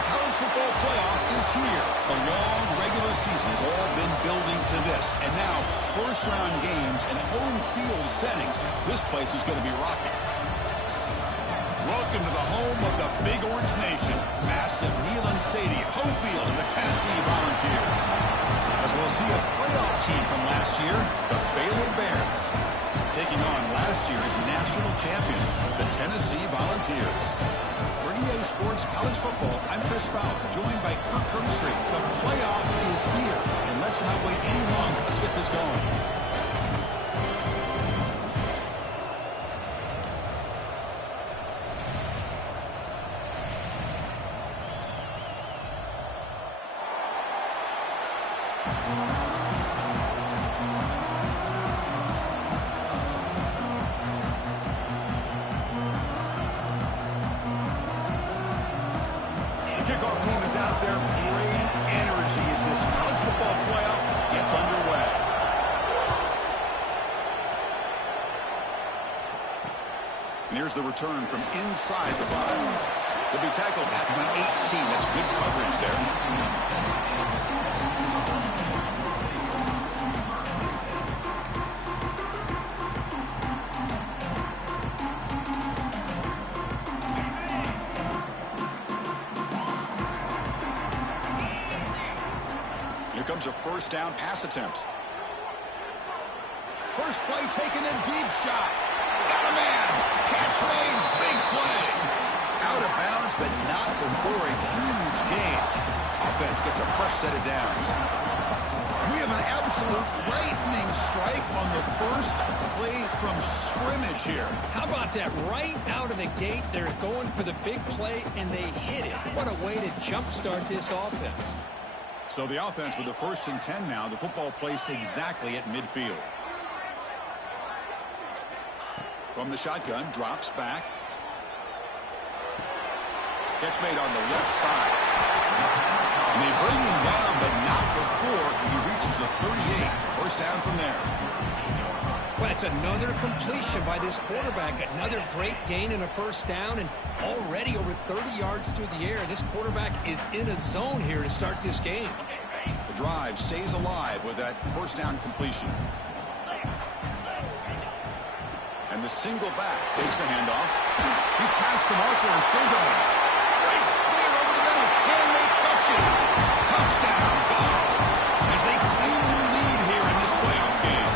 The college football playoff is here. The long regular season has all been building to this. And now, first-round games and home field settings. This place is going to be rocking. Welcome to the home of the Big Orange Nation. Massive Neyland Stadium, home field of the Tennessee Volunteers. As we'll see a playoff team from last year, the Baylor Bears, taking on last year's national champions, the Tennessee Volunteers. For EA Sports College Football, I'm Chris Fowler, joined by Kirk Herbstreit. The playoff is here, and let's not wait any longer. Let's get this going. Kickoff team is out there. Great energy as this college football playoff gets underway. And here's the return from inside the 5. He'll be tackled at the 18. That's good coverage there. Here comes a first down pass attempt. First play taken, a deep shot. Got a man. Catch made. Big play. Out of bounds, but not before a huge gain. Offense gets a fresh set of downs. We have an absolute lightning strike on the first play from scrimmage here. How about that? Right out of the gate, they're going for the big play, and they hit it. What a way to jumpstart this offense. So the offense with the 1st and 10 now. The football placed exactly at midfield. From the shotgun, drops back. Catch made on the left side. And they bring him down, but not before he reaches the 38. First down from there. Well, that's another completion by this quarterback. Another great gain and a first down, and already over 30 yards through the air. This quarterback is in a zone here to start this game. The drive stays alive with that first down completion. And the single back takes the handoff. He's past the marker and still going. Breaks clear over the middle. Can they catch it? Touchdown, Vols, as they clean the lead here in this playoff game.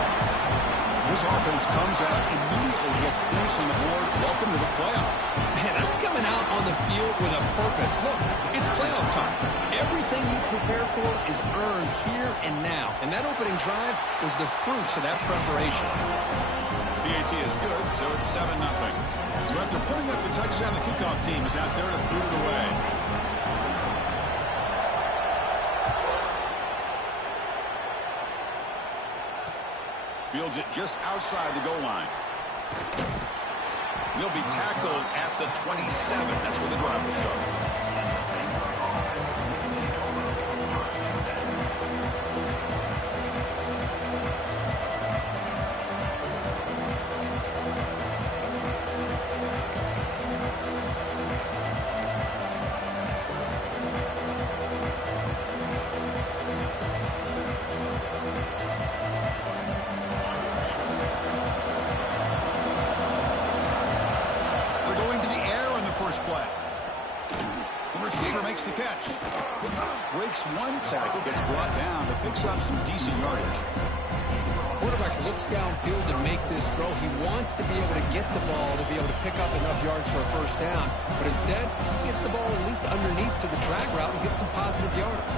This offense comes out, immediately gets points on the board. Welcome to the playoff. Man, that's coming out on the field with a purpose. Look, it's playoff time. Everything you prepare for is earned here and now. And that opening drive was the fruits of that preparation. PAT is good, so it's 7-0. So after putting up the touchdown, the kickoff team is out there to boot it away. Fields it just outside the goal line. He'll be tackled at the 27. That's where the drive will start. Play. The receiver makes the catch. Breaks one tackle, gets brought down, but picks up some decent yardage. Quarterback looks downfield to make this throw. He wants to be able to get the ball to be able to pick up enough yards for a first down, but instead, he gets the ball at least underneath to the drag route and gets some positive yards.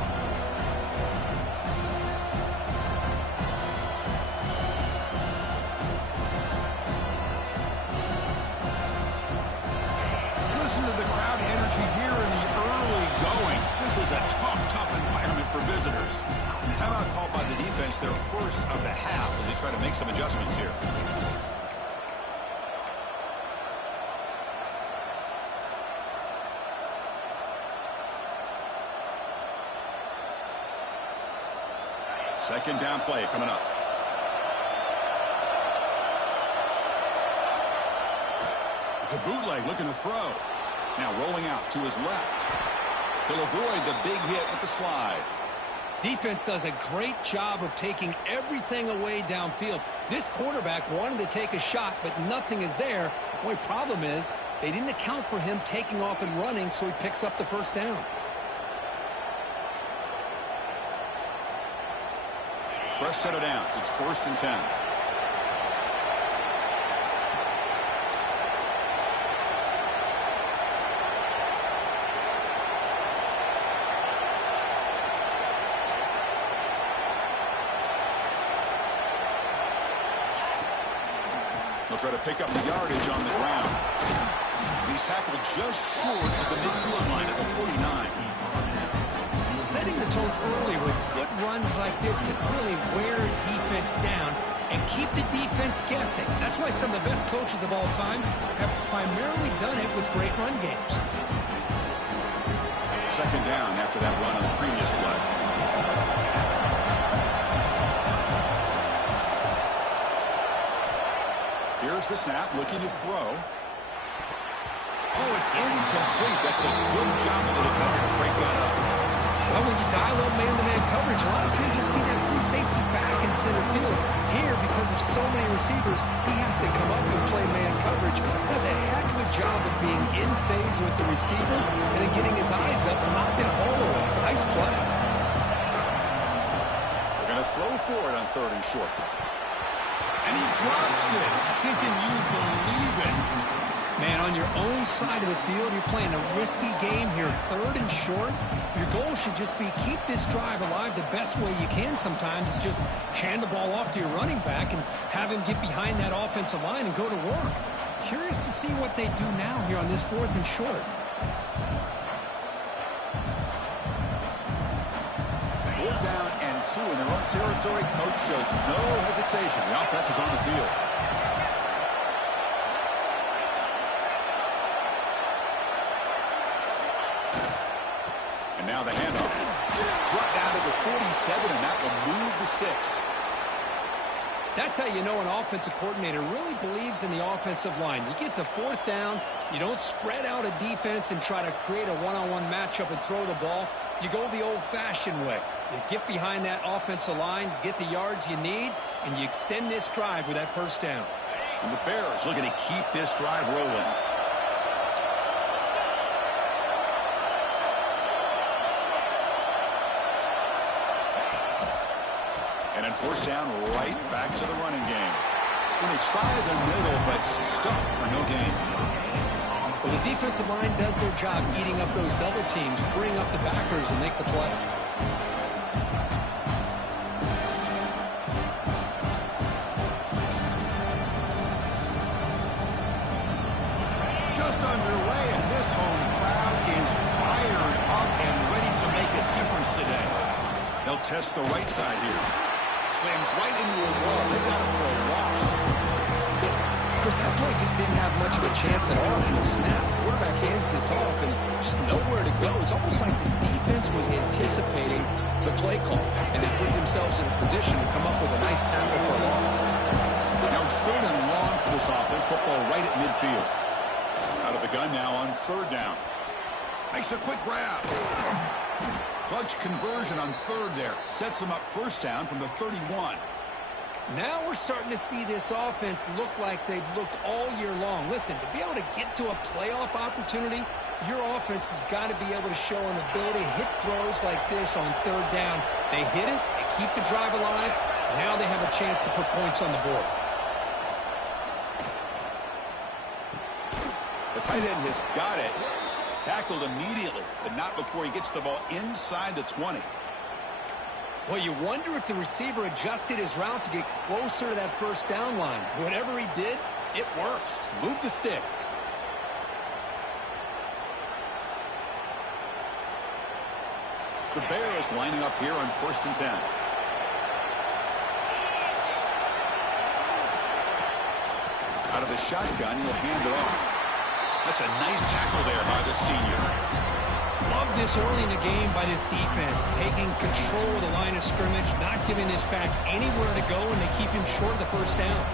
Listen to the crowd energy here in the early going. This is a tough environment for visitors. Timeout called by the defense, their first of the half, as they try to make some adjustments here. Second down play coming up. It's a bootleg looking to throw. Now rolling out to his left. He'll avoid the big hit with the slide. Defense does a great job of taking everything away downfield. This quarterback wanted to take a shot, but nothing is there. The only problem is they didn't account for him taking off and running, so he picks up the first down. Fresh set of downs. It's 1st and 10. They'll try to pick up the yardage on the ground. He's tackled just short of the midfield line at the 49. Setting the tone early with good runs like this can really wear a defense down and keep the defense guessing. That's why some of the best coaches of all time have primarily done it with great run games. 2nd down after that run on the previous play. Here's the snap, looking to throw. Oh, it's incomplete. That's a good job of the defender to break that up. Well, when you dial up man-to-man coverage, a lot of times you'll see that free safety back in center field. Here, because of so many receivers, he has to come up and play man coverage. Does a heck of a job of being in phase with the receiver and then getting his eyes up to knock that ball away. Nice play. They're going to throw for it on 3rd and short. And he drops it. Can you believe it? Man, on your own side of the field, you're playing a risky game here, 3rd and short. Your goal should just be keep this drive alive the best way you can sometimes. Is just hand the ball off to your running back and have him get behind that offensive line and go to work. Curious to see what they do now here on this 4th and short. 4th down and 2 in their own territory. Coach shows no hesitation. The offense is on the field. And now the handoff. Brought down to the 47, and that will move the sticks. That's how you know an offensive coordinator really believes in the offensive line. You get to 4th down, you don't spread out a defense and try to create a one-on-one matchup and throw the ball. You go the old-fashioned way. You get behind that offensive line, you get the yards you need, and you extend this drive with that 1st down. And the Bears looking to keep this drive rolling. And on 1st down, right back to the running game. And they try the middle, but stuck for no gain. Well, the defensive line does their job eating up those double teams, freeing up the backers and make the play. Just underway, and this home crowd is fired up and ready to make a difference today. They'll test the right side here. Slams right into a wall. They got him for a loss. Of course, that play just didn't have much of a chance at all from the snap. The quarterback hands this off and just nowhere to go. It's almost like the defense was anticipating the play call, and they put themselves in a position to come up with a nice tackle for a loss. Now it's 3rd and long for this offense. Football right at midfield. Out of the gun now on 3rd down. Makes a quick grab. Clutch conversion on 3rd there. Sets them up 1st down from the 31. Now we're starting to see this offense look like they've looked all year long. Listen, to be able to get to a playoff opportunity, your offense has got to be able to show an ability to hit throws like this on 3rd down. They hit it, they keep the drive alive. Now they have a chance to put points on the board. The tight end has got it. Tackled immediately, but not before he gets the ball inside the 20. Well, you wonder if the receiver adjusted his route to get closer to that 1st down line. Whatever he did, it works. Move the sticks. The Bears lining up here on 1st and 10. Out of the shotgun, he'll hand it off. That's a nice tackle there by the senior. Love this early in the game by this defense, taking control of the line of scrimmage, not giving this back anywhere to go, and they keep him short of the 1st down.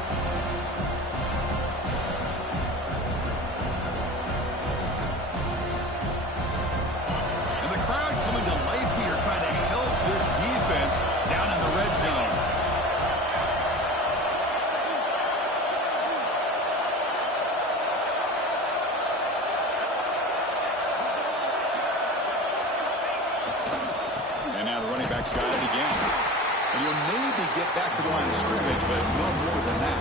get back to the line of scrimmage, but no more than that.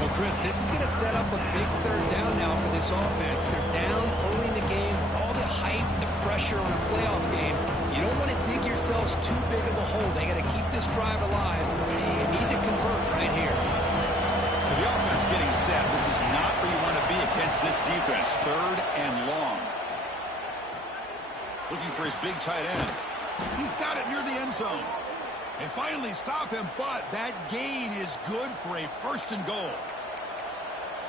Well, Chris, this is going to set up a big third down now for this offense. They're down early in the game with all the hype and the pressure on a playoff game. You don't want to dig yourselves too big of a hole. They got to keep this drive alive, so you need to convert right here. So the offense getting set. This is not where you want to be against this defense. Third and long. Looking for his big tight end. He's got it near the end zone. They finally stop him, but that gain is good for a first and goal.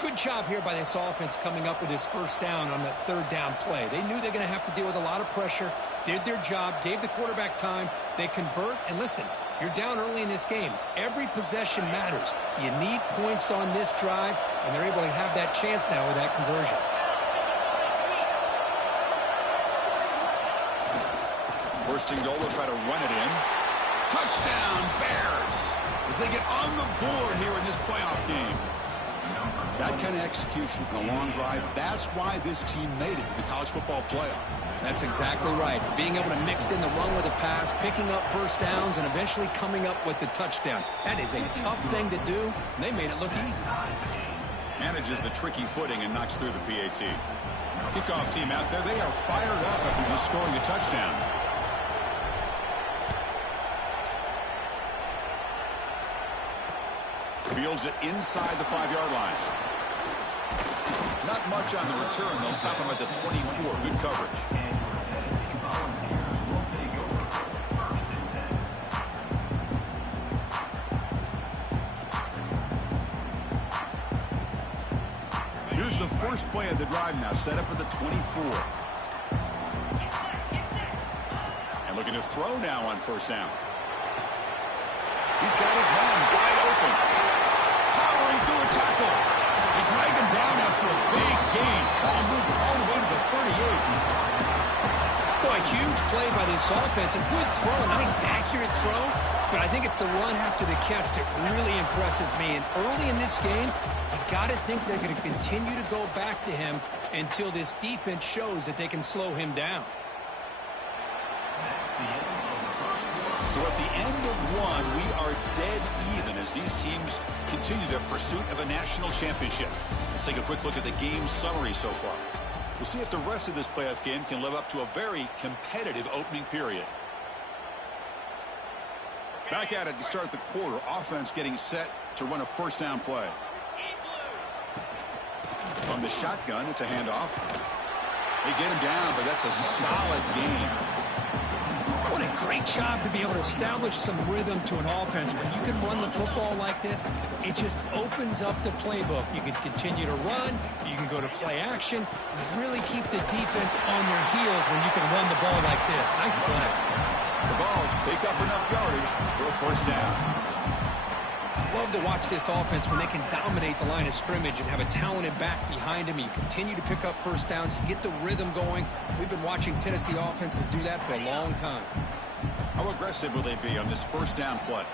Good job here by this offense coming up with his first down on that third down play. They knew they're going to have to deal with a lot of pressure, did their job, gave the quarterback time. They convert, and listen, you're down early in this game. Every possession matters. You need points on this drive, and they're able to have that chance now with that conversion. First and goal, they'll try to run it in. Touchdown, Bears, as they get on the board here in this playoff game. That kind of execution in a long drive, that's why this team made it to the college football playoff. That's exactly right. Being able to mix in the run with the pass, picking up first downs, and eventually coming up with the touchdown. That is a tough thing to do, and they made it look easy. Manages the tricky footing and knocks through the PAT. Kickoff team out there, they are fired up after just scoring a touchdown. Fields it inside the 5-yard line. Not much on the return. They'll stop him at the 24. Good coverage. Here's the first play of the drive now, set up at the 24. And looking to throw now on first down. He's got his man wide open. Powering through a tackle. They drag him down after a big gain. Ball moved all the way to the 38. Boy, a huge play by this offense. A good throw, a nice accurate throw. But I think it's the run after the catch that really impresses me. And early in this game, you got to think they're going to continue to go back to him until this defense shows that they can slow him down. So at the end of one, we are dead even as these teams continue their pursuit of a national championship. Let's take a quick look at the game summary so far. We'll see if the rest of this playoff game can live up to a very competitive opening period. Back at it to start the quarter. Offense getting set to run a first down play. From the shotgun, it's a handoff. They get him down, but that's a solid gain. What a great job to be able to establish some rhythm to an offense. When you can run the football like this, it just opens up the playbook. You can continue to run. You can go to play action. You really keep the defense on their heels when you can run the ball like this. Nice play. The balls pick up enough yardage for a first down. I love to watch this offense when they can dominate the line of scrimmage and have a talented back behind them. You continue to pick up first downs. You get the rhythm going. We've been watching Tennessee offenses do that for a long time. How aggressive will they be on this first down play?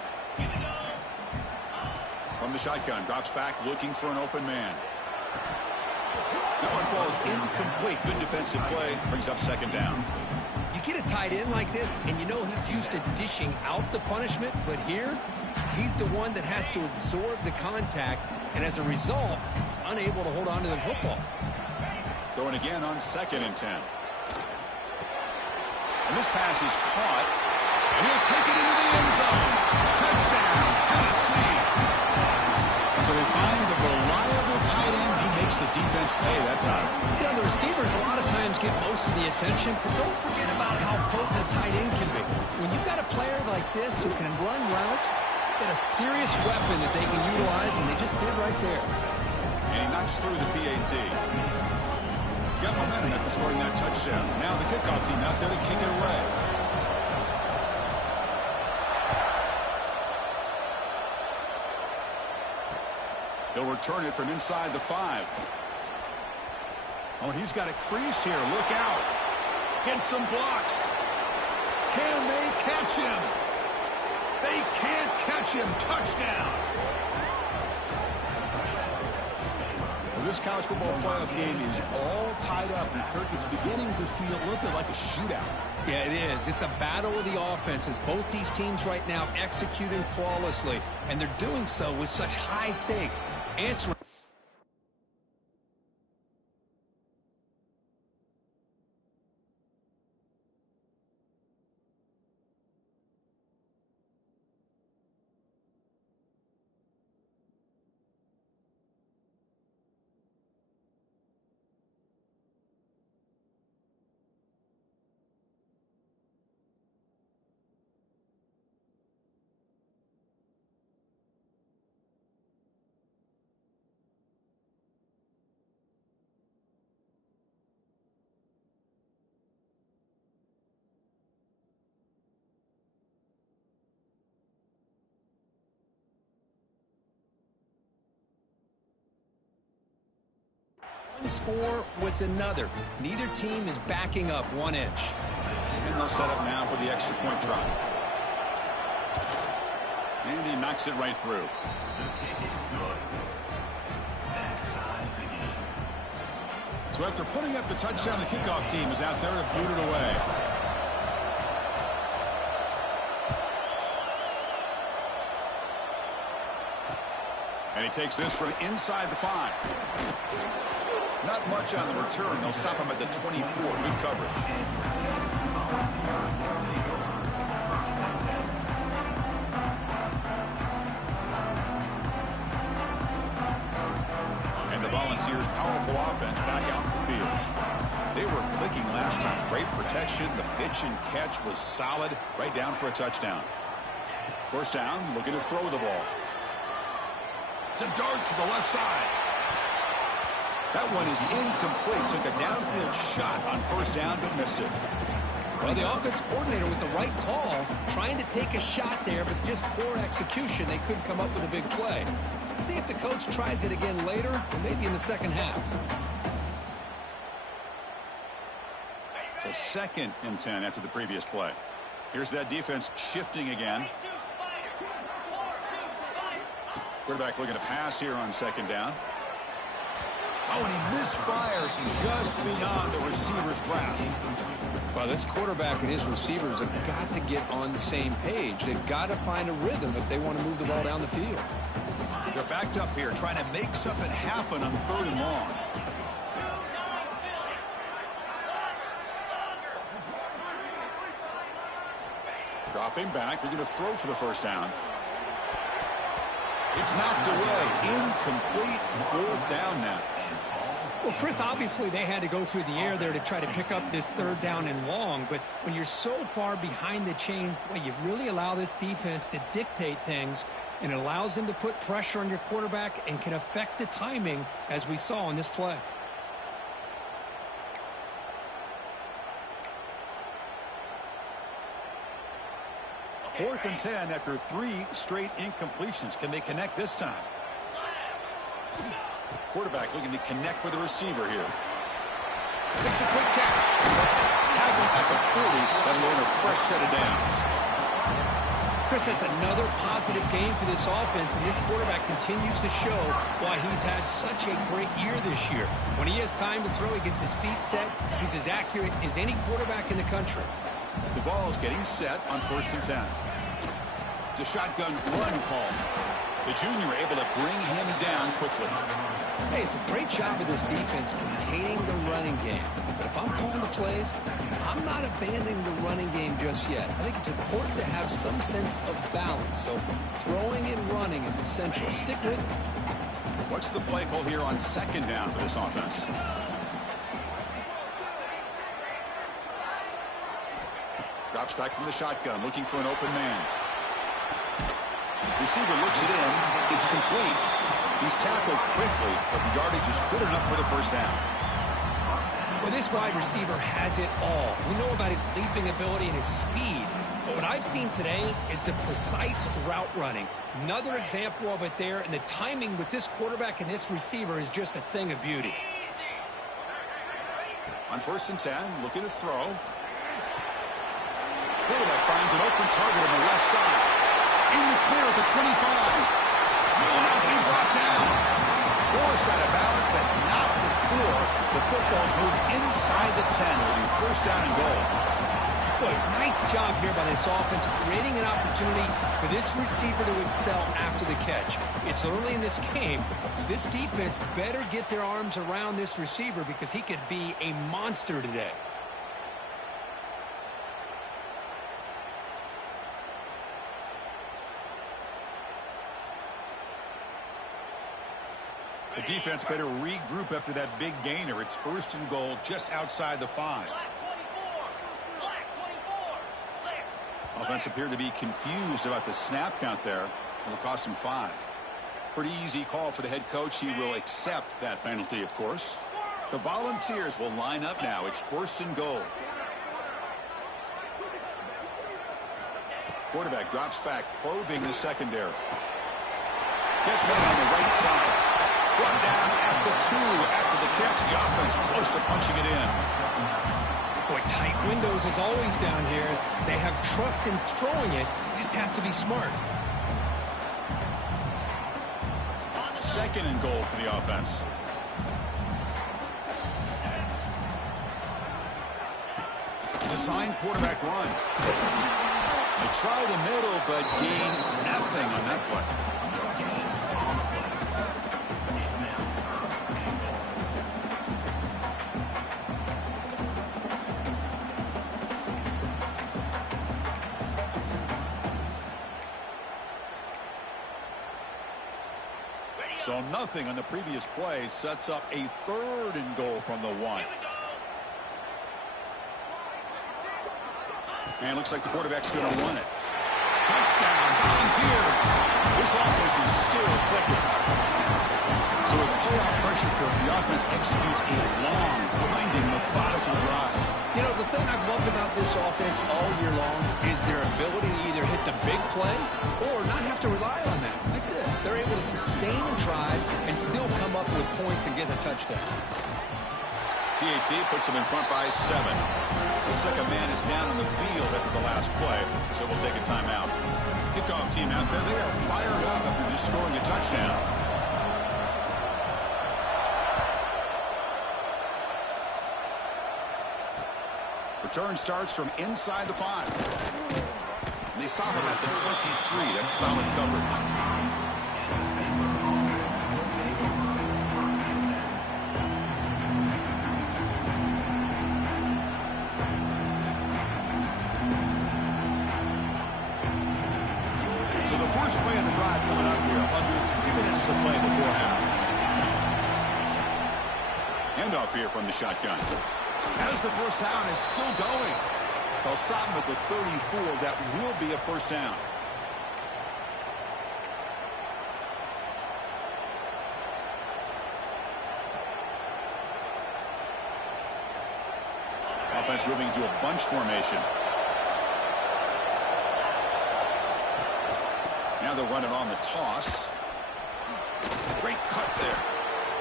From the shotgun, drops back looking for an open man. That one falls incomplete. Good defensive play. Brings up second down. You get a tight end like this, and you know he's used to dishing out the punishment, but here, he's the one that has to absorb the contact, and as a result, he's unable to hold on to the football. Throwing again on 2nd and 10. And this pass is caught, and he'll take it into the end zone. Touchdown, Tennessee. So they find the reliable tight end. He makes the defense pay that time. You know, the receivers a lot of times get most of the attention, but don't forget about how potent a tight end can be. When you've got a player like this who can run routes, got a serious weapon that they can utilize, and they just did right there. And he knocks through the PAT. Got momentum after scoring that touchdown. Now the kickoff team out there to kick it away. He'll return it from inside the 5. Oh, he's got a crease here. Look out. Get some blocks. Can they catch him? They can't catch him. Touchdown. This college football playoff game is all tied up, and Kirk, it's beginning to feel a little bit like a shootout. Yeah, it is. It's a battle of the offenses. Both these teams right now executing flawlessly, and they're doing so with such high stakes. Answering. One score with another. Neither team is backing up 1 inch. And they'll set up now for the extra point try. And he knocks it right through. So after putting up the touchdown, the kickoff team is out there to boot it away. And he takes this from inside the 5. Not much on the return. They'll stop him at the 24. Good coverage. And the Volunteers' powerful offense back out in the field. They were clicking last time. Great protection. The pitch and catch was solid. Right down for a touchdown. First down, looking to throw the ball. To dart to the left side. That one is incomplete. Took a downfield shot on first down, but missed it. Well, the offense coordinator with the right call, trying to take a shot there, but just poor execution. They couldn't come up with a big play. Let's see if the coach tries it again later, or maybe in the second half. So 2nd and 10 after the previous play. Here's that defense shifting again. Quarterback looking to pass here on 2nd down. Oh, and he misfires just beyond the receiver's grasp. Well, this quarterback and his receivers have got to get on the same page. They've got to find a rhythm if they want to move the ball down the field. They're backed up here, trying to make something happen on 3rd and long. Dropping back, they're going to throw for the first down. It's knocked away. Incomplete. 4th down now. Well, Chris, obviously they had to go through the air there to try to pick up this 3rd down and long, but when you're so far behind the chains, boy, you really allow this defense to dictate things, and it allows them to put pressure on your quarterback and can affect the timing, as we saw in this play. Fourth and 10 after 3 straight incompletions. Can they connect this time? Quarterback looking to connect with the receiver here. Makes a quick catch. Tackled at the 40. That'll earn a fresh set of downs. Chris, that's another positive game for this offense, and this quarterback continues to show why he's had such a great year this year. When he has time to throw, he gets his feet set. He's as accurate as any quarterback in the country. The ball is getting set on 1st and 10. It's a shotgun run call. The junior able to bring him down quickly. Hey, it's a great job of this defense containing the running game. But if I'm calling the plays, I'm not abandoning the running game just yet. I think it's important to have some sense of balance. So throwing and running is essential. Stick with me. What's the play call here on 2nd down for this offense? Drops back from the shotgun, looking for an open man. Receiver looks it in. It's complete. He's tackled quickly, but the yardage is good enough for the first down. Well, this wide receiver has it all. We know about his leaping ability and his speed. But what I've seen today is the precise route running. Another example of it there, and the timing with this quarterback and this receiver is just a thing of beauty. On 1st and 10, looking to throw. Quarterback finds an open target on the left side. In the clear at the 25. Will not be brought down. Force out of balance, but first down and goal. Boy, nice job here by this offense, creating an opportunity for this receiver to excel after the catch. It's early in this game, so this defense better get their arms around this receiver because he could be a monster today. The defense better regroup after that big gainer. It's first and goal just outside the 5. Offense appeared to be confused about the snap count there. It'll cost him 5. Pretty easy call for the head coach. He will accept that penalty, of course. The Volunteers will line up now. It's first and goal. Quarterback drops back, probing the secondary. Catch one on the right side. Brought down at the 2 after the catch. The offense close to punching it in. Boy, tight windows as always down here. They have trust in throwing it. You just have to be smart. Second and goal for the offense. Design quarterback run. They try the middle, but gain nothing on that play. So nothing on the previous play sets up a third and goal from the 1. And looks like the quarterback's going to run it. Touchdown, Volunteers. This offense is still clicking. So with playoff pressure, the offense executes a long, winding, methodical drive. You know, the thing I've loved about this offense all year long is their ability to either hit the big play or not have to rely on that. Like this, they're able to sustain a drive and still come up with points and get a touchdown. PAT puts them in front by 7. Looks like a man is down on the field after the last play, so we'll take a timeout. Kickoff team out there, they are fired up after just scoring a touchdown. Return starts from inside the 5. And they stop him at the 23. That's solid coverage. So the first play of the drive coming up here. Under 3 minutes to play before half. Handoff here from the shotgun. As the first down is still going. They'll stop him at the 34. That will be a first down. Offense moving to a bunch formation. Now they'll run it on the toss. Great cut there.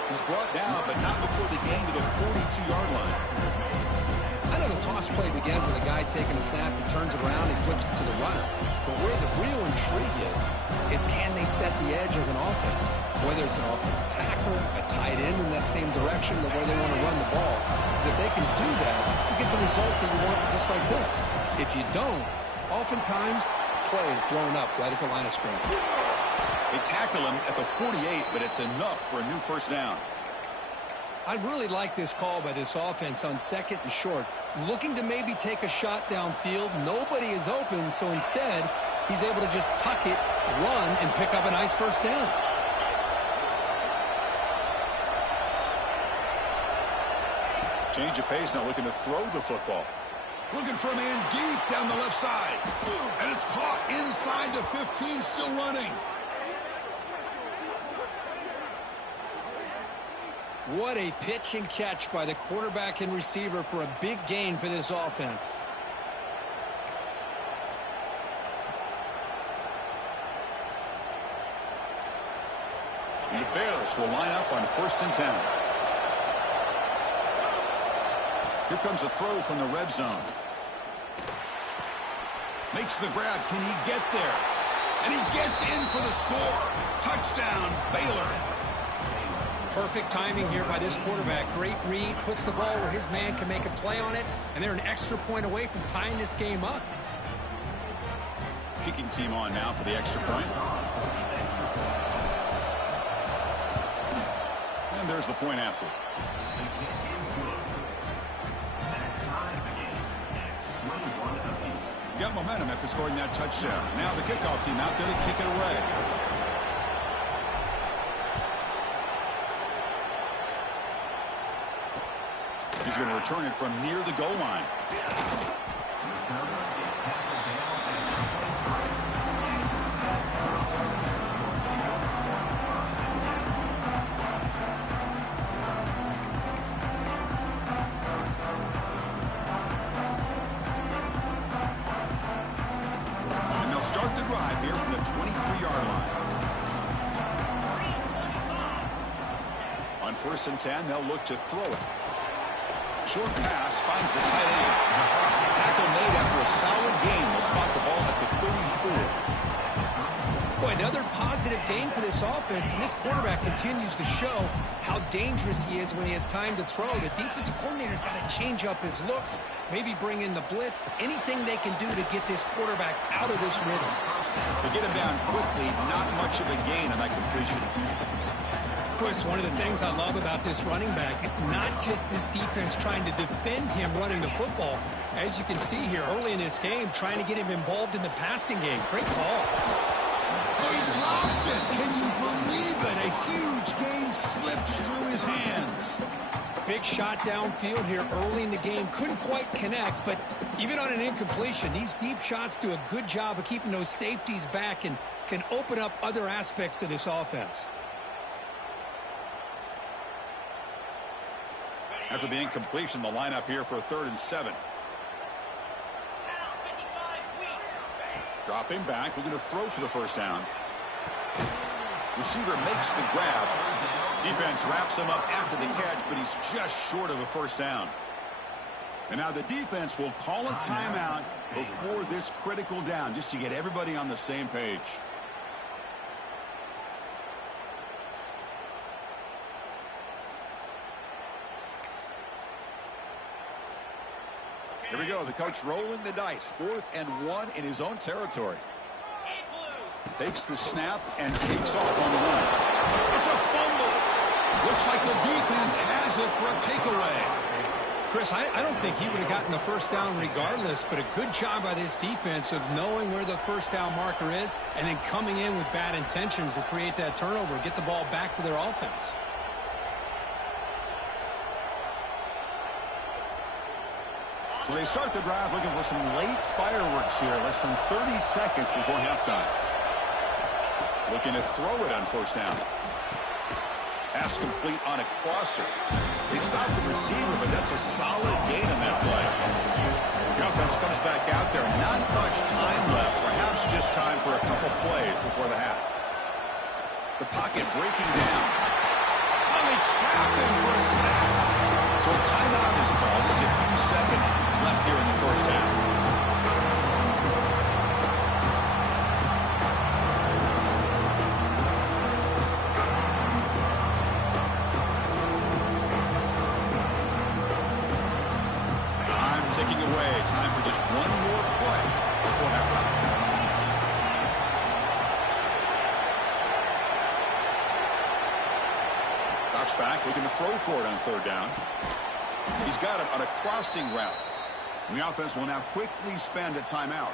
He's brought down, but not before the gain to the 42-yard line. I know the toss play begins with a guy taking a snap, he turns it around, he flips it to the runner. But where the real intrigue is can they set the edge as an offense? Whether it's an offensive tackle, a tight end in that same direction to where they want to run the ball. Because if they can do that, you get the result that you want just like this. If you don't, oftentimes, play is blown up right at the line of scrimmage. They tackle him at the 48, but it's enough for a new first down. I really like this call by this offense on second and short. Looking to maybe take a shot downfield. Nobody is open, so instead, he's able to just tuck it, run, and pick up a nice first down. Change of pace, now looking to throw the football. Looking for a man deep down the left side. And it's caught inside the 15, still running. What a pitch and catch by the quarterback and receiver for a big gain for this offense. And the Bears will line up on 1st and 10. Here comes a throw from the red zone. Makes the grab. Can he get there? And he gets in for the score. Touchdown, Baylor. Perfect timing here by this quarterback. Great read, puts the ball where his man can make a play on it, and they're an extra point away from tying this game up. Kicking team on now for the extra point. And there's the point after. Got momentum after scoring that touchdown. Now the kickoff team out there to kick it away. He's going to return it from near the goal line. And they'll start the drive here from the 23-yard line. On 1st and 10, they'll look to throw it. Short pass finds the tight end. Tackle made after a solid game. Will spot the ball at the 34. Boy, another positive game for this offense, and this quarterback continues to show how dangerous he is when he has time to throw. The defensive coordinator's got to change up his looks, maybe bring in the blitz, anything they can do to get this quarterback out of this rhythm. To get him down quickly, not much of a gain on that completion. Chris, one of the things I love about this running back, it's not just this defense trying to defend him running the football. As you can see here early in this game, trying to get him involved in the passing game. Great call. He dropped it. Can you believe it? A huge gain slips through his hands. Big shot downfield here early in the game. Couldn't quite connect, but even on an incompletion, these deep shots do a good job of keeping those safeties back and can open up other aspects of this offense. After the incompletion, the lineup here for 3rd and 7. Dropping back, looking to throw for the first down. Receiver makes the grab. Defense wraps him up after the catch, but he's just short of a first down. And now the defense will call a timeout before this critical down, just to get everybody on the same page. Here we go. The coach rolling the dice. 4th and 1 in his own territory. Takes the snap and takes off on the run. It's a fumble. Looks like the defense has it for a takeaway. Chris, I don't think he would have gotten the first down regardless, but a good job by this defense of knowing where the first down marker is and then coming in with bad intentions to create that turnover, get the ball back to their offense. So they start the drive looking for some late fireworks here, less than 30 seconds before halftime. Looking to throw it on first down. Pass complete on a crosser. They stop the receiver, but that's a solid gain on that play. The offense comes back out there. Not much time left. Perhaps just time for a couple plays before the half. The pocket breaking down. Oh, they trap him for a sack. So a timeout is called. Just a few seconds left here in the first half. Time ticking away. Time for just one more play before halftime. Drops back, looking to throw for it on 3rd down. He's got it on a crossing route. And the offense will now quickly spend a timeout.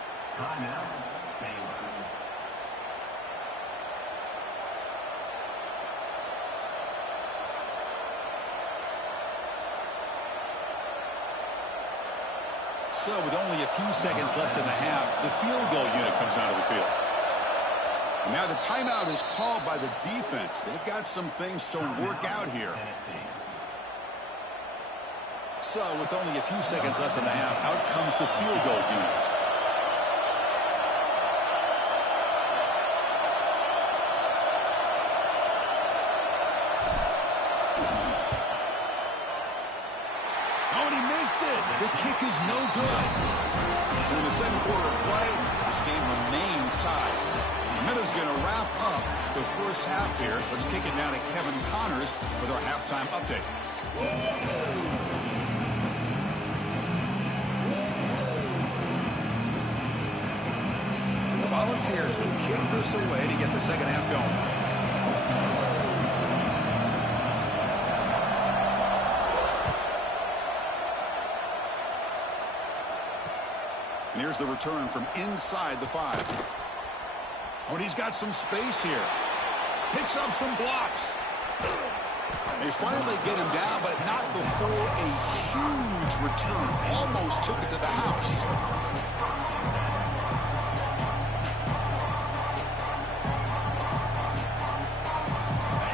So with only a few seconds left in the half, the field goal unit comes out of the field. And now the timeout is called by the defense. They've got some things to work out here. So with only a few seconds left in the half, out comes the field goal unit. Oh, and he missed it. The kick is no good. So in the second quarter of play, this game remains tied. Minutes going to wrap up the first half here. Let's kick it now to Kevin Connors with our halftime update. The Volunteers will kick this away to get the second half going. And here's the return from inside the 5. Oh, and he's got some space here. Picks up some blocks. They finally get him down, but not before a huge return. Almost took it to the house.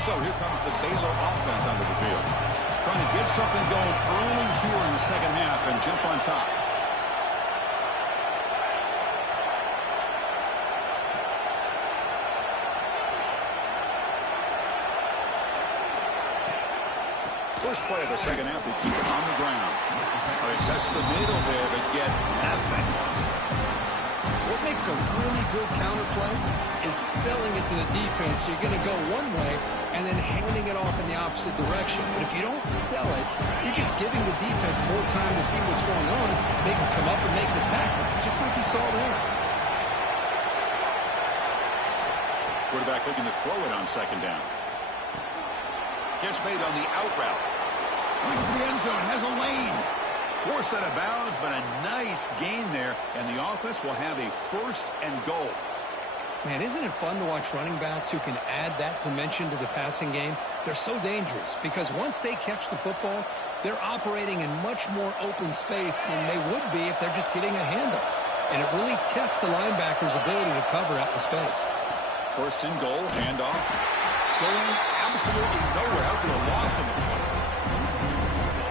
So here comes the Baylor offense onto the field. Trying to get something going early here in the second half and jump on top. First play of the second half, they keep it on the ground. They test the middle there, but get nothing. What makes a really good counterplay is selling it to the defense. So you're going to go one way and then handing it off in the opposite direction. But if you don't sell it, you're just giving the defense more time to see what's going on. They can come up and make the tackle, just like you saw there. Quarterback looking to throw it on second down. Catch made on the out route. Looking for the end zone, has a lane. Poor set of bounds, but a nice gain there, and the offense will have a first and goal. Man, isn't it fun to watch running backs who can add that dimension to the passing game? They're so dangerous because once they catch the football, they're operating in much more open space than they would be if they're just getting a handoff. And it really tests the linebacker's ability to cover out the space. First and goal, handoff. Going absolutely nowhere. That would be a loss of the play.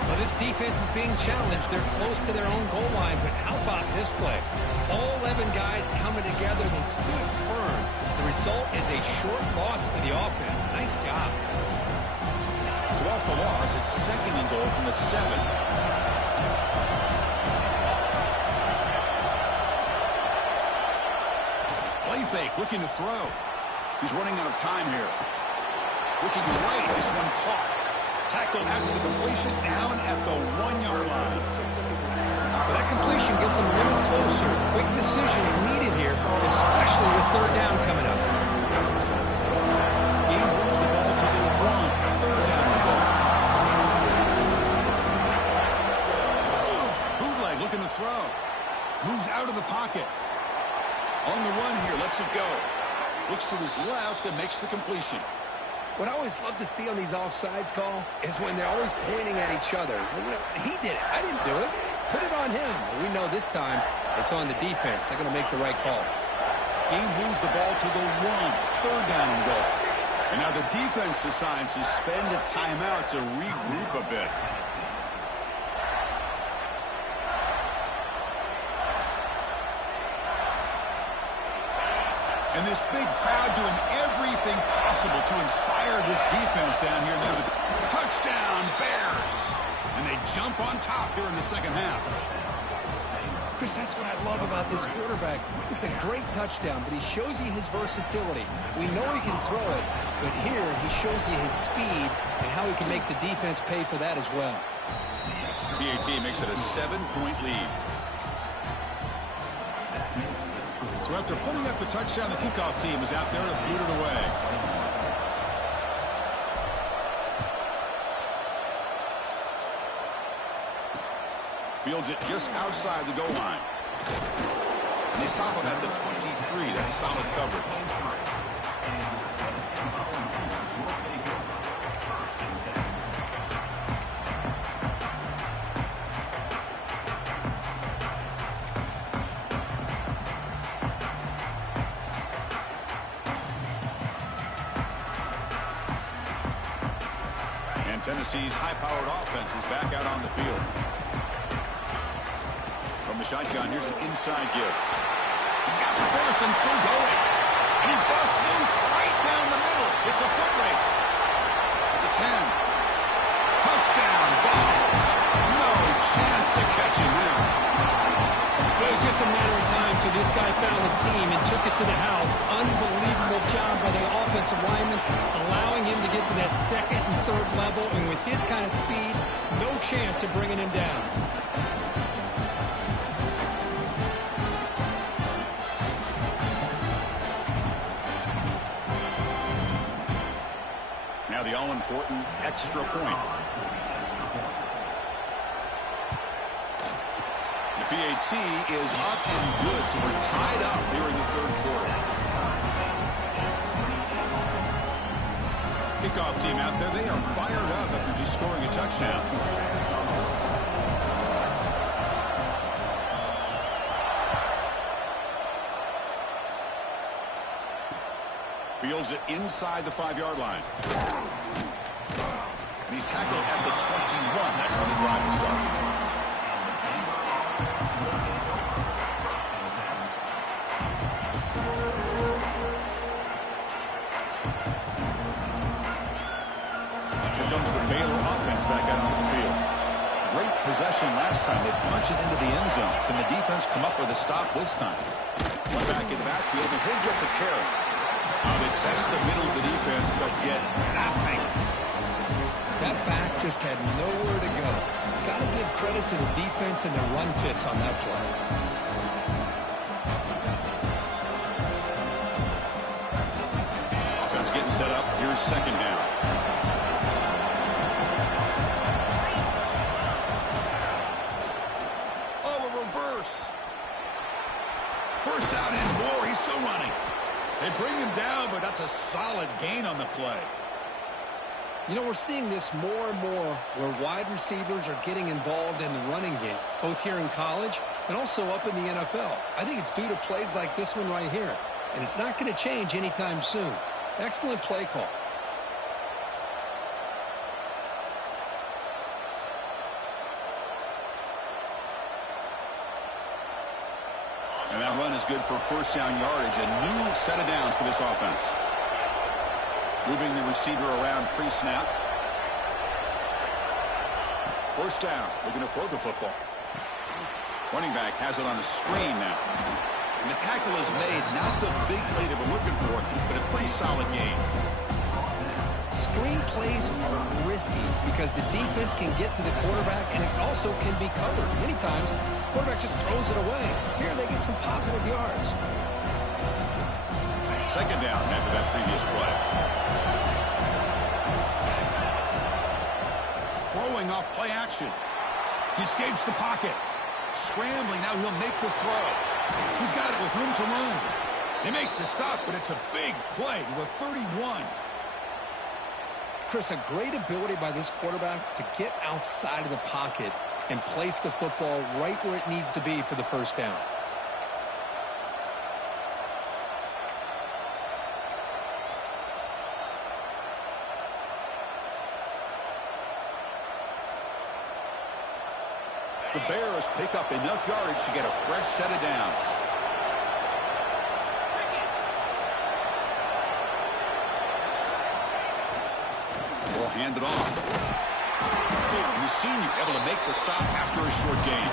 Well, this defense is being challenged. They're close to their own goal line, but how about this play? All 11 guys coming together. They stood firm. The result is a short loss for the offense. Nice job. So off the loss, it's second and goal from the 7. Play fake, looking to throw. He's running out of time here. Looking right, this one caught. Tackled after the completion down at the 1-yard line. Well, that completion gets him a little closer. Quick decisions needed here, especially with third down coming up. He moves the ball to the 1. Third down and goal. Bootleg looking to throw. Moves out of the pocket. On the run here, lets it go. Looks to his left and makes the completion. What I always love to see on these offsides call is when they're always pointing at each other. Well, you know, he did it. I didn't do it. Put it on him. Well, we know this time it's on the defense. They're going to make the right call. He moves the ball to the 1. Third down and goal. And now the defense decides to spend a timeout to regroup a bit. And this big crowd doing everything possible to inspire this defense down here. Now the touchdown, Bears. And they jump on top here in the second half. Chris, that's what I love about this quarterback. It's a great touchdown, but he shows you his versatility. We know he can throw it, but here he shows you his speed and how he can make the defense pay for that as well. BAT makes it a 7-point lead. So after putting up a touchdown, the kickoff team is out there to boot it away. Fields it just outside the goal line. And they stop him at the 23. That's solid coverage. Tennessee's high-powered offense is back out on the field. From the shotgun, here's an inside give. He's got the first and still going. And he busts loose right down the middle. It's a foot race. At the 10. Touchdown, Balls. No chance to catch him there. Well, it was just a matter of time till this guy found the seam and took it to the house. Unbelievable job by the offensive lineman, allowing him to get to that second and third level. And with his kind of speed, no chance of bringing him down. Now the all-important extra point. The PAT is up and good, so we're tied up here in the third quarter. Kickoff team out there, they are fired up after just scoring a touchdown. Fields it inside the 5-yard line. And he's tackled at the 21. That's where the drive will start. Here comes the Baylor offense back out onto the field. Great possession last time. They punch it into the end zone. Can the defense come up with a stop this time? One back in the backfield, and he'll get the carry. They test the middle of the defense, but get nothing. That back just had nowhere to go. Got to give credit to the defense and their run fits on that play. Offense getting set up. Here's second down. Oh, a reverse. First down and more. He's still running. They bring him down, but that's a solid gain on the play. You know, we're seeing this more and more where wide receivers are getting involved in the running game, both here in college and also up in the NFL. I think it's due to plays like this one right here, and it's not going to change anytime soon. Excellent play call. And that run is good for first down yardage. A new set of downs for this offense. Moving the receiver around pre-snap. First down. Looking to throw the football. Running back has it on a screen now. And the tackle is made. Not the big play they were looking for, but a pretty solid game. Screen plays are risky because the defense can get to the quarterback, and it also can be covered. Many times, the quarterback just throws it away. Here they get some positive yards. Second down after that previous play. Throwing off play action. He escapes the pocket. Scrambling, now he'll make the throw. He's got it with room to run. They make the stop, but it's a big play to the 31. Chris, a great ability by this quarterback to get outside of the pocket and place the football right where it needs to be for the first down. The Bears pick up enough yardage to get a fresh set of downs. Will hand it off. And the senior able to make the stop after a short gain.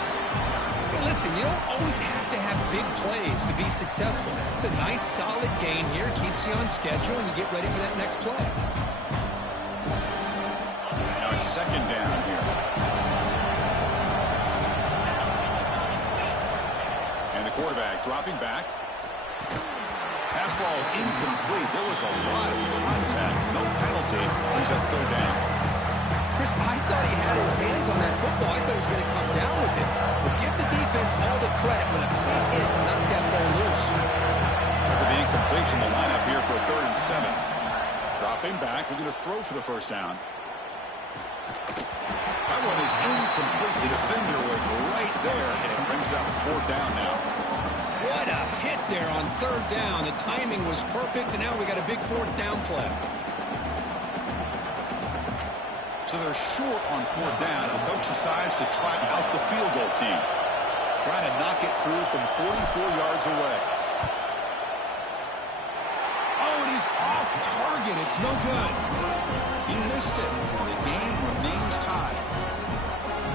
Hey, listen, you don't always have to have big plays to be successful. It's a nice, solid gain here. Keeps you on schedule, and you get ready for that next play. Now it's second down here. And the quarterback dropping back. Pass ball is incomplete. There was a lot of contact. No penalty. Brings up third down. Chris, I thought he had his hands on that football. I thought he was going to come down with it. But give the defense all the credit with a big hit to knock that ball loose. After the incompletion, the lineup here for a 3rd and 7. Dropping back. We're going to throw for the first down. That one is incomplete. The defender was right there, and it brings up 4th down now. What a hit there on 3rd down. The timing was perfect, and now we got a big 4th down play. So they're short on 4th down, and the coach decides to try out the field goal team. Trying to knock it through from 44 yards away. Oh, and he's off target, It's no good. He missed it. The game remains tied.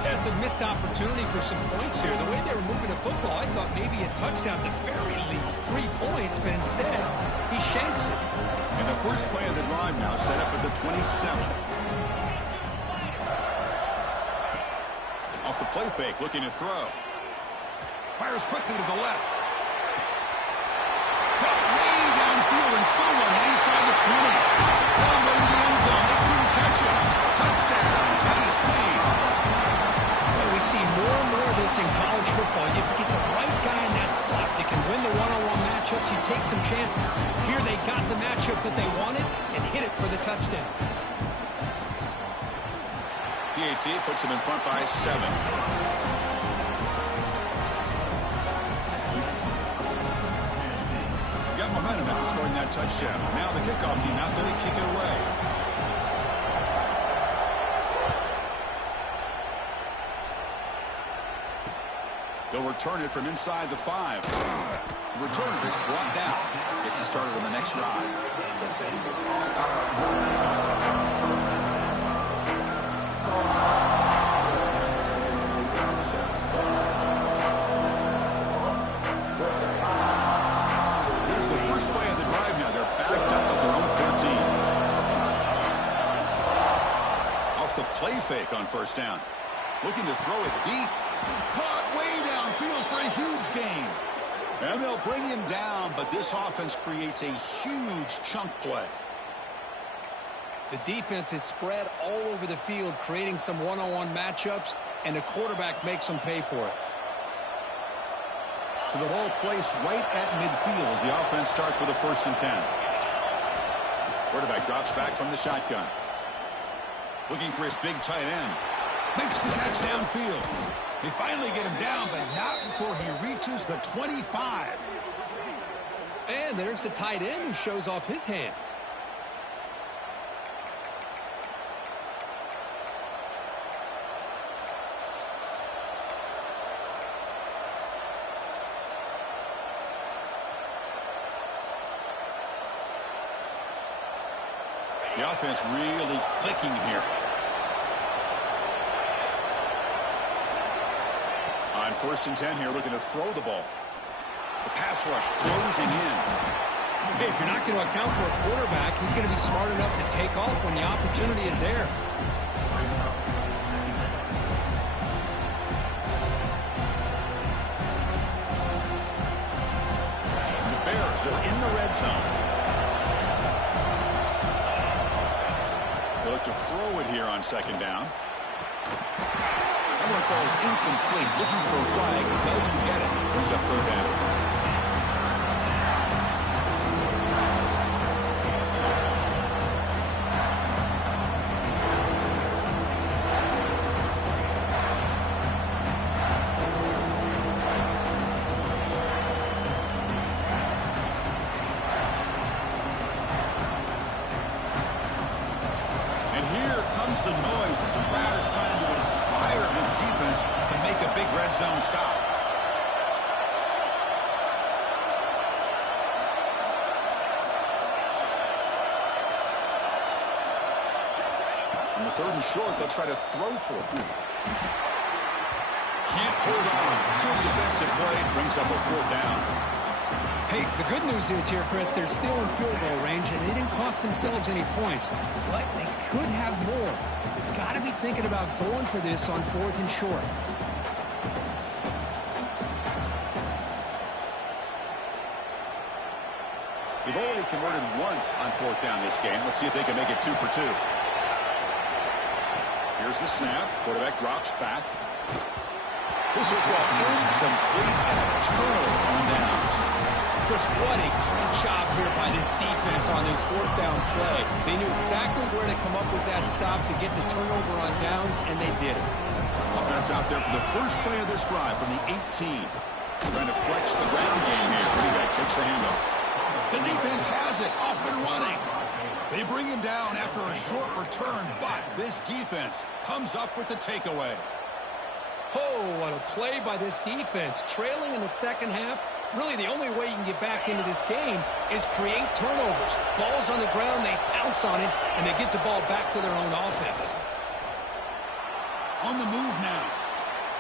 That's a missed opportunity for some points here. The way they were moving the football, I thought maybe a touchdown, at the very least 3 points, but instead, he shanks it. And the first play of the drive now set up at the 27. Off the play fake, looking to throw. Fires quickly to the left. Caught way downfield and still one inside the 20. All the way to the end zone. They couldn't catch it. Touchdown, Tennessee. We see more and more of this in college football. If you get the right guy in that slot, they can win the one-on-one matchups. You take some chances. Here they got the matchup that they wanted and hit it for the touchdown. PAT puts them in front by 7. Got momentum after scoring that touchdown. Now the kickoff team out there to kick it away. They'll return it from inside the 5. The returner is brought down. Gets you started on the next drive. Here's the first play of the drive now. They're backed up at their own 13. Off the play fake on first down. Looking to throw it deep. Caught way downfield for a huge gain. And they'll bring him down, but this offense creates a huge chunk play. The defense is spread all over the field, creating some one-on-one matchups, and the quarterback makes them pay for it. So the ball placed right at midfield as the offense starts with a 1st and 10. Quarterback drops back from the shotgun. Looking for his big tight end. Makes the catch downfield. They finally get him down, but not before he reaches the 25. And there's the tight end who shows off his hands. The offense really clicking here. On 1st and 10 here, looking to throw the ball. The pass rush closing in. Hey, if you're not going to account for a quarterback, he's going to be smart enough to take off when the opportunity is there. And the Bears are in the red zone. They look to throw it here on 2nd down. That one falls incomplete. Looking for a flag. Doesn't get it. Brings up 3rd down. And here comes the noise. This crowd is trying to inspire this defense to make a big red zone stop. On the 3rd and short, they'll try to throw for it. Can't hold on. Good defensive play. Brings up a 4th down. Hey, the good news is here, Chris, they're still in field goal range, and they didn't cost themselves any points. But they could have more. They've got to be thinking about going for this on 4th and short. They've already converted once on 4th down this game. Let's see if they can make it 2 for 2. Here's the snap. Quarterback drops back. This will go incomplete and a turnover on downs. Chris, what a great job here by this defense on this 4th down play. They knew exactly where to come up with that stop to get the turnover on downs, and they did it. Offense out there for the first play of this drive from the 18. Trying to flex the ground game here. Quarterback takes the handoff. The defense has it, off and running. They bring him down after a short return, but this defense comes up with the takeaway. Oh, what a play by this defense. Trailing in the 2nd half, Really, the only way you can get back into this game is create turnovers. Ball's on the ground, they pounce on it, and they get the ball back to their own offense. On the move now.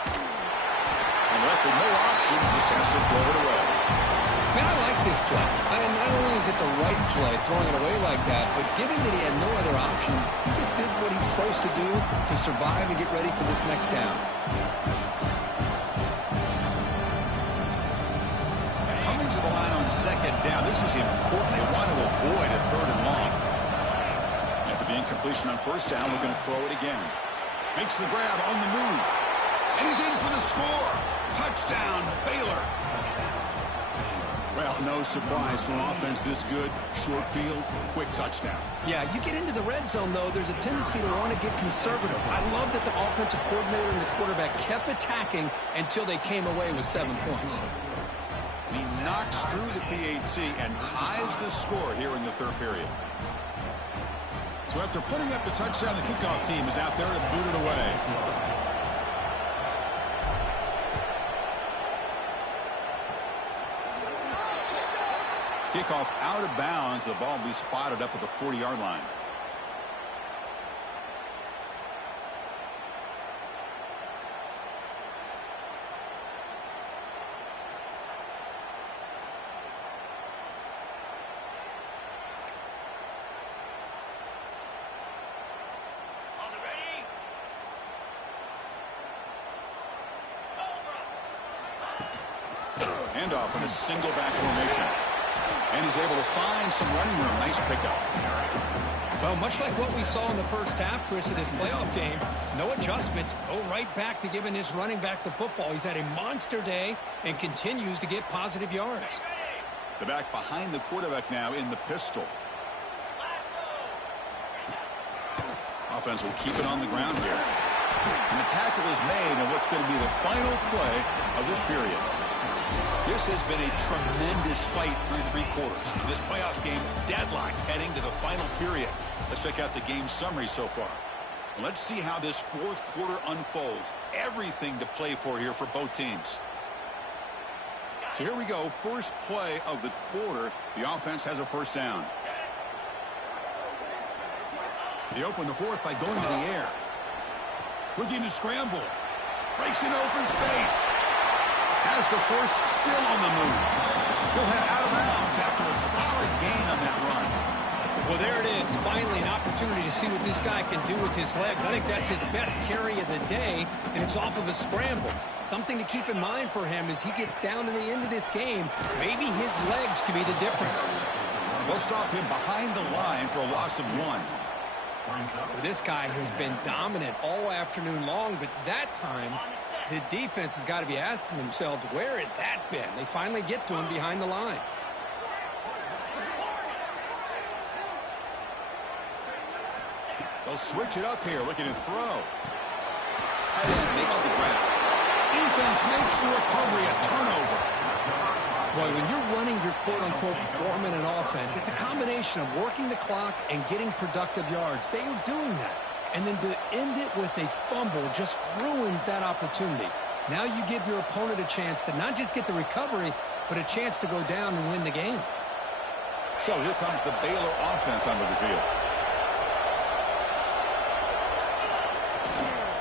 And left with no option, just has to throw it away. Man, I like this play. Not only is it the right play, throwing it away like that, but given that he had no other option, he just did what he's supposed to do to survive and get ready for this next down. Coming to the line on second down, this is important. They want to avoid a third and long. After the incompletion on first down, we're going to throw it again. Makes the grab on the move. And he's in for the score. Touchdown, Baylor. Well, no surprise from an offense this good. Short field, quick touchdown. Yeah, you get into the red zone, though, there's a tendency to want to get conservative. I love that the offensive coordinator and the quarterback kept attacking until they came away with 7 points. He knocks through the PAT and ties the score here in the third period. So after putting up the touchdown, the kickoff team is out there to boot it away. Kickoff out of bounds. The ball will be spotted up at the 40-yard line. Handoff in a single back formation. And he's able to find some running room. Nice pickup. Well, much like what we saw in the first half, Chris, of this playoff game, no adjustments. Go right back to giving his running back the football. He's had a monster day and continues to get positive yards. The back behind the quarterback now in the pistol. Offense will keep it on the ground here. And the tackle is made in what's going to be the final play of this period. This has been a tremendous fight through three quarters. This playoff game deadlocked heading to the final period. Let's check out the game summary so far. Let's see how this fourth quarter unfolds. Everything to play for here for both teams. So here we go. First play of the quarter. The offense has a first down. They open the fourth by going to the air. Looking to scramble. Breaks in open space. Has the first, still on the move. He'll head out of bounds after a solid gain on that run. Well, there it is. Finally, an opportunity to see what this guy can do with his legs. I think that's his best carry of the day, and it's off of a scramble. Something to keep in mind for him as he gets down to the end of this game. Maybe his legs could be the difference. They'll stop him behind the line for a loss of 1. Well, this guy has been dominant all afternoon long, but that time the defense has got to be asking themselves, where has that been? They finally get to him behind the line. They'll switch it up here, looking to throw. Tight end makes the grab. Defense makes the recovery, a turnover. Boy, when you're running your quote-unquote four-minute offense, it's a combination of working the clock and getting productive yards. They were doing that. And then to end it with a fumble just ruins that opportunity. Now you give your opponent a chance to not just get the recovery, but a chance to go down and win the game. So here comes the Baylor offense onto the field.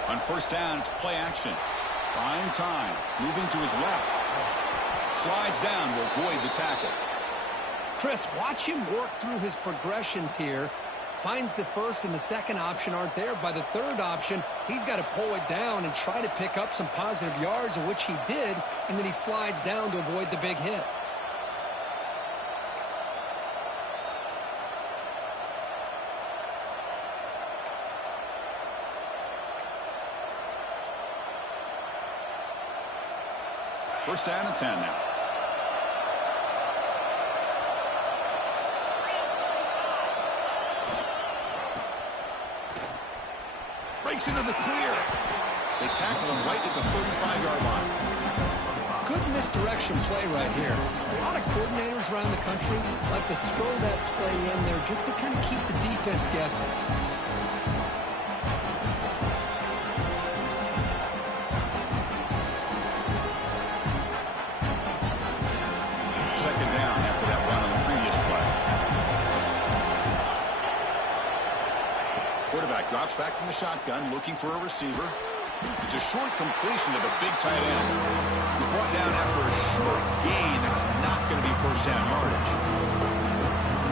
On first down, it's play action. Buying time. Moving to his left. Slides down to avoid the tackle. Chris, watch him work through his progressions here. Finds the first and the second option aren't there. By the third option, he's got to pull it down and try to pick up some positive yards, of which he did, and then he slides down to avoid the big hit. First down and 10 now. Breaks into the clear. They tackle him right at the 35-yard line. Good misdirection play right here. A lot of coordinators around the country like to throw that play in there just to kind of keep the defense guessing. Quarterback drops back from the shotgun, looking for a receiver. It's a short completion to the big tight end. He's brought down after a short gain. That's not going to be first down yardage.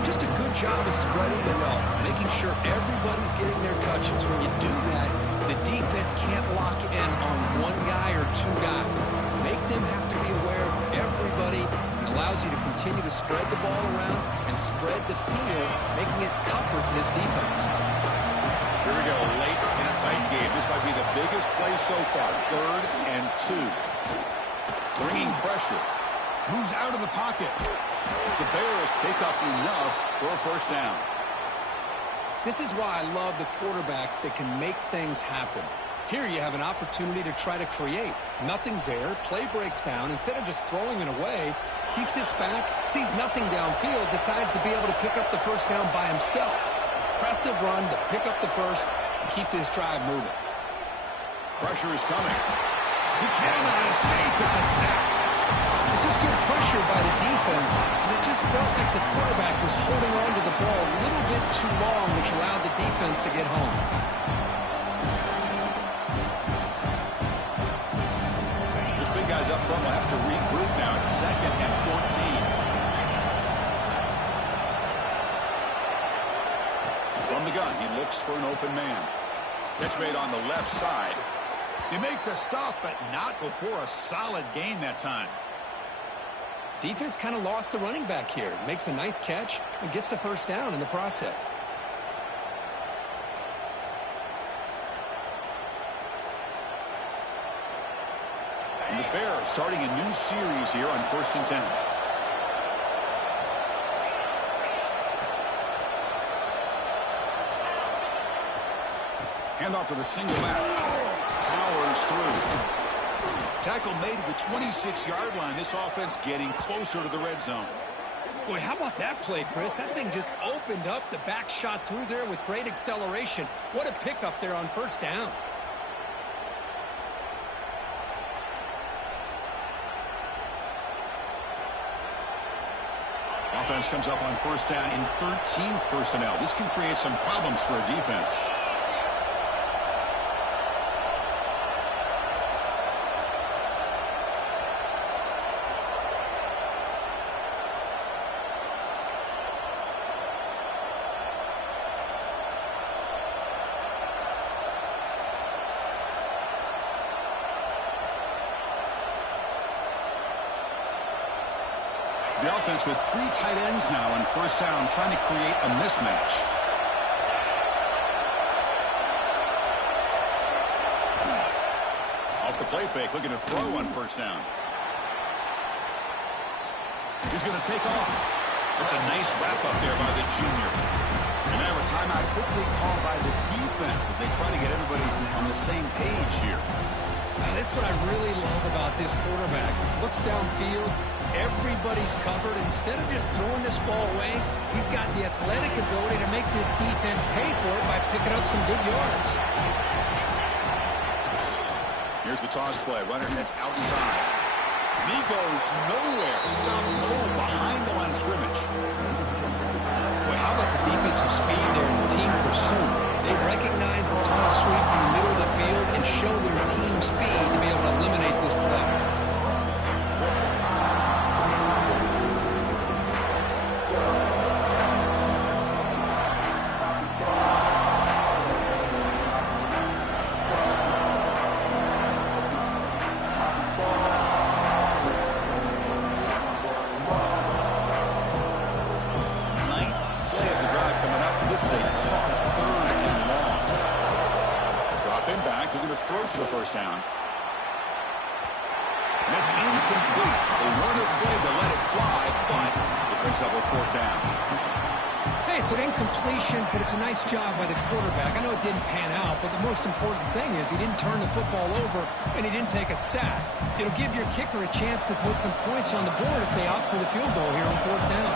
Just a good job of spreading the wealth, making sure everybody's getting their touches. When you do that, the defense can't lock in on one guy or two guys. Make them have to be aware of everybody. It allows you to continue to spread the ball around and spread the field, making it tougher for this defense. Here we go, late in a tight game. This might be the biggest play so far. 3rd and 2. Bringing pressure. Moves out of the pocket. The Bears pick up enough for a first down. This is why I love the quarterbacks that can make things happen. Here you have an opportunity to try to create. Nothing's there. Play breaks down. Instead of just throwing it away, he sits back, sees nothing downfield, decides to be able to pick up the first down by himself. Impressive run to pick up the first and keep this drive moving. Pressure is coming. He cannot escape. It's a sack. This is good pressure by the defense, and it just felt like the quarterback was holding on to the ball a little bit too long, which allowed the defense to get home. This big guy's up front will have to regroup now. It's 2nd and 14. From the gun, he looks for an open man. Catch made on the left side. They make the stop, but not before a solid gain that time. Defense kind of lost the running back here. Makes a nice catch and gets the first down in the process. And the Bears starting a new series here on 1st and 10. Handoff to the single back. Powers through. Tackle made at the 26-yard line. This offense getting closer to the red zone. Boy, how about that play, Chris? That thing just opened up. The back shot through there with great acceleration. What a pickup there on first down. Offense comes up on first down in 13 personnel. This can create some problems for a defense. The offense with 3 tight ends now on first down, trying to create a mismatch. Off the play fake, looking to throw on first down. He's going to take off. It's a nice wrap up there by the junior. And now a timeout quickly called by the defense as they try to get everybody on the same page here. That's what I really love about this quarterback. Looks downfield. Everybody's covered. Instead of just throwing this ball away, he's got the athletic ability to make this defense pay for it by picking up some good yards. Here's the toss play. Runner heads outside. And he goes nowhere. Stopped cold behind the line of scrimmage. Boy, how about the defensive speed there in team pursuit? They recognize the toss sweep from the middle of the field and show their team speed to be able to eliminate this play. For the first down. And it's incomplete. They weren't afraid to let it fly, but it brings up a 4th down. Hey, it's an incompletion, but it's a nice job by the quarterback. I know it didn't pan out, but the most important thing is he didn't turn the football over and he didn't take a sack. It'll give your kicker a chance to put some points on the board if they opt for the field goal here on 4th down.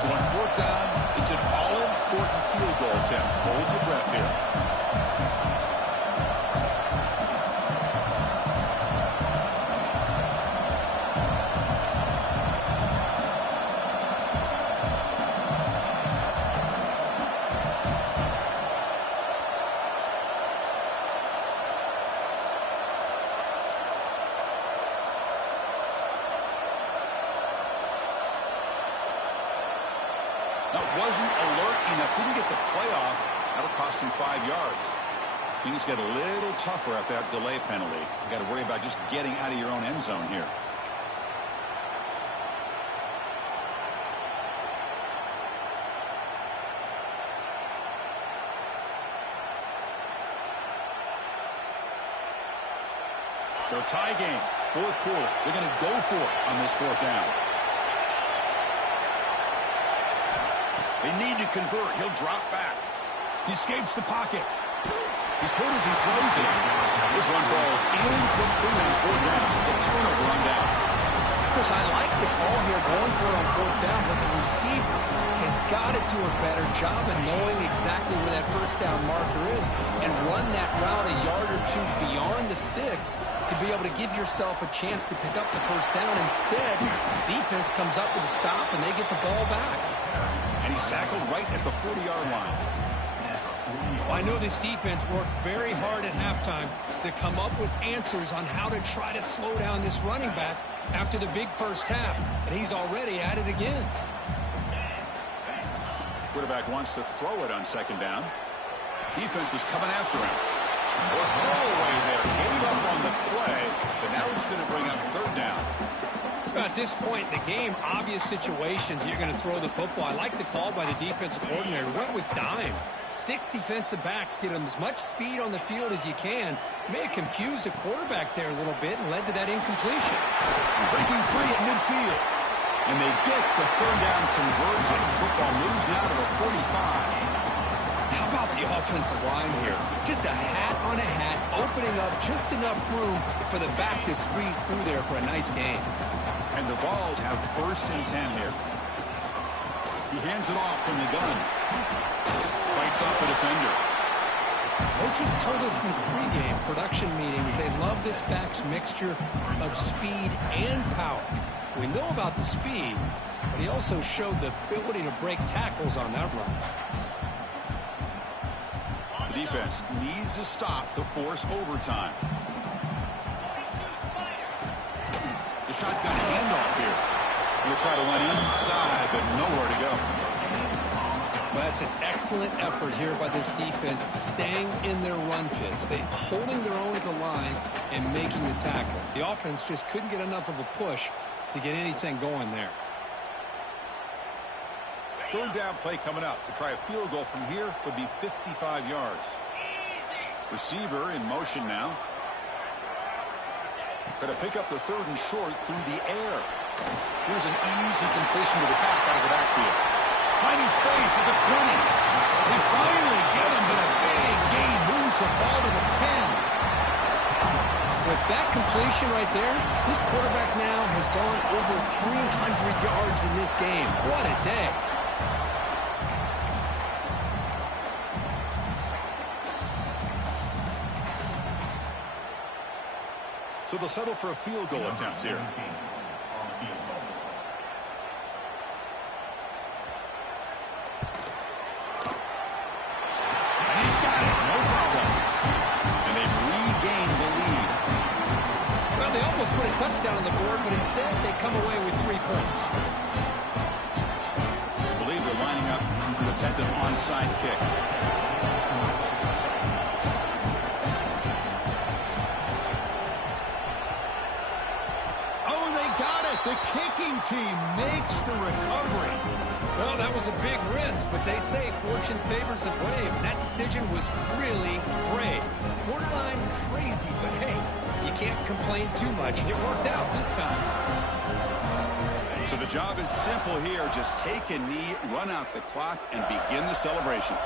So on 4th down, it's an all-important field goal attempt. Hold your breath here. half. Didn't get the playoff. That'll cost him 5 yards. Things get a little tougher after that delay penalty. You got to worry about just getting out of your own end zone here. So tie game, fourth quarter. They're going to go for it on this fourth down. They need to convert. He'll drop back. He escapes the pocket. He's hit as he throws it. This one falls incomplete on fourth down. It's a turnover on downs. Because I like the call here going for it on fourth down, but the receiver has got to do a better job of knowing exactly where that first down marker is and run that route a yard or two beyond the sticks to be able to give yourself a chance to pick up the first down. Instead, defense comes up with a stop and they get the ball back. And he's tackled right at the 40-yard line. Well, I know this defense worked very hard at halftime to come up with answers on how to try to slow down this running back after the big first half, and he's already at it again. Quarterback wants to throw it on second down. Defense is coming after him. The throwaway there. Gave up on the play, but now it's going to bring up third down. At this point in the game, obvious situations, you're going to throw the football. I like the call by the defensive coordinator. Went with dime. 6 defensive backs, get them as much speed on the field as you can. May have confused the quarterback there a little bit and led to that incompletion. Breaking free at midfield. And they get the third down conversion. Football moves now to the 45. How about the offensive line here? Just a hat on a hat, opening up just enough room for the back to squeeze through there for a nice gain. And the Vols have 1st and 10 here. He hands it off from the gun. Fights off the defender. Coaches told us in the pregame production meetings they love this back's mixture of speed and power. We know about the speed, but he also showed the ability to break tackles on that run. The defense needs a stop to force overtime. The shotgun handoff here. He'll try to run inside, but nowhere to go. Well, that's an excellent effort here by this defense, staying in their run fits. They holding their own at the line and making the tackle. The offense just couldn't get enough of a push to get anything going there. Third down play coming up. To try a field goal from here would be 55 yards. Receiver in motion now. Going to pick up the 3rd and short through the air. Here's an easy completion to the back out of the backfield. Finding space at the 20. They finally get him, but a big gain moves the ball to the 10. With that completion right there, this quarterback now has gone over 300 yards in this game. What a day. So they'll settle for a field goal attempt here. And he's got it. No problem. And they've regained the lead. Well, they almost put a touchdown on the board, but instead they come away with 3 points. I believe they're lining up to attempt an onside kick. The kicking team makes the recovery. Well, that was a big risk, but they say fortune favors the brave, and that decision was really brave. Borderline crazy, but hey, you can't complain too much. It worked out this time. So the job is simple here. Just take a knee, run out the clock, and begin the celebration.